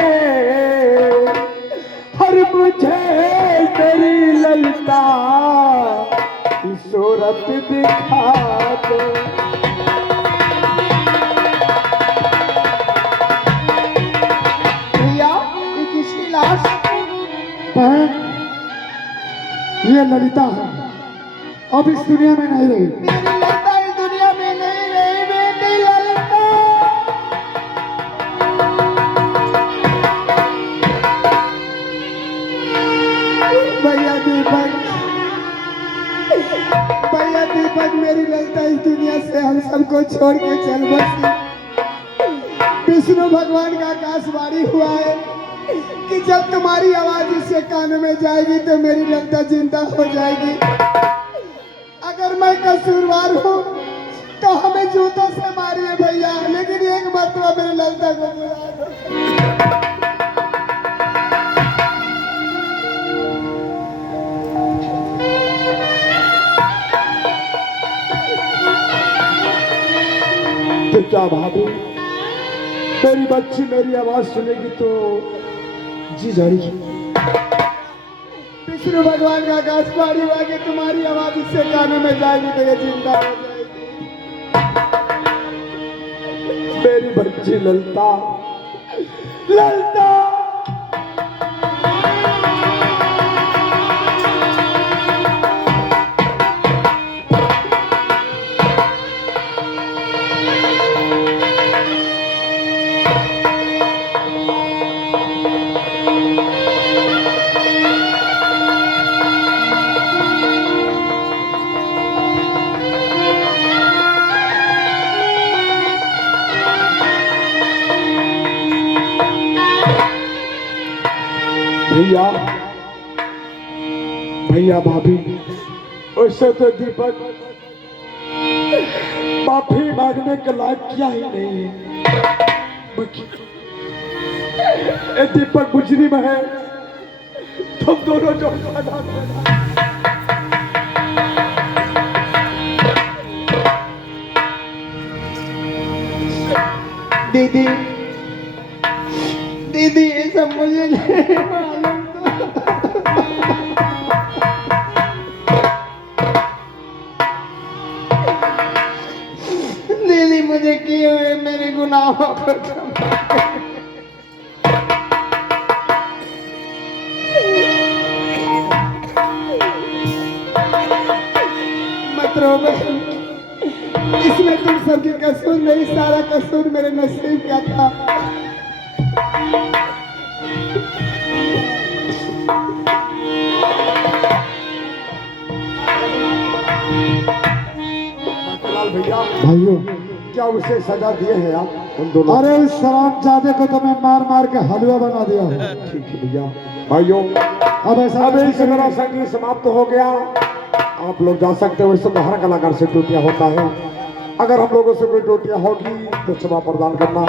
हर मुझे तेरी ललता की सूरत दिखा दो। भैया ये किसकी लाश? ये ललिता है, अब इस दुनिया में नहीं रही। मेरी ललता इस दुनिया में नहीं रही, बेटी ललता। भैया दीपक, भैया दीपक, मेरी ललता इस दुनिया से हम सबको छोड़ के चल बसी। विष्णु भगवान का आकाशवाणी हुआ है कि जब तुम्हारी आवाज इसके कानों में जाएगी तो मेरी ललता जिंदा हो जाएगी। अगर मैं कसूरवार हूँ तो हमें जूतों से मारिए भैया, लेकिन एक मरतबा मेरी ललता को बुला दो। तो क्या भाभी, मेरी बच्ची मेरी आवाज सुनेगी तो जी जाएगी। विष्णु भगवान का आकाशवाणी हुआ कि तुम्हारी आवाज इससे कानों में जाएगी तो ये जिंदा हो जाएगी। मेरी बच्ची ललता, ललता। भैया, भैया भाभी, उससे तो दीपक माफी मांगने के लायक किया ही नहीं है। ए दीपक मुजरिम है, तुम दोनों जो सजा देना। दीदी, दीदी ये सब मुझे नहीं मालूम था। दीदी मुझे किए हुए मेरे गुनाहों को मत रो बहन, इसमें तुम सबकी कसूर नहीं, सारा कसूर मेरे नसीब का था। भैया, भाइयों, क्या उसे सजा दिए हैं आप उन दोनों? अरे उस शराबजादे को तो मैं मार मार के हलवा बना दिया हूँ। ठीक है भैया। भाइयों, अब ऐसा इस तरह संगीत समाप्त हो गया, आप लोग जा सकते हो। वैसे तो हर कलाकार से टोटियां होता है, अगर हम लोगों से कोई टोटियां होगी तो क्षमा प्रदान करना।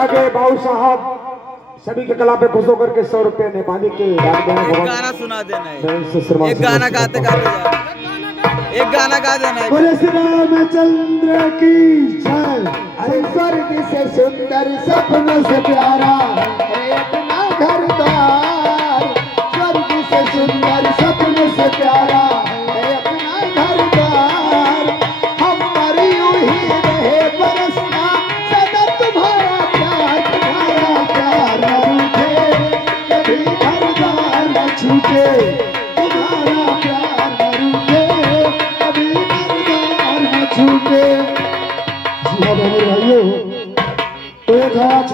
आगे बाबू साहब सभी के कला पे खुश होकर के 100 रुपये नेपाली के गाना सुना देना है। एक गाना गाते गाते एक गाना गा देना है। बोले श्री रामचंद्र की जय। स्वर्ग से सुंदर सपनों से प्यारा है अपना घर द्वार। स्वर्ग से सुंदर सपनों से प्यारा है अपना घर द्वार। हम पर यूं ही रहे बरसना सदा तुम्हारा प्यार न रूठे, कभी घर द्वार न छूटे। तुम्हारा प्यार न रूठे, कभी घर द्वार न छूटे। जी हाँ भाइयों, तो एक है आज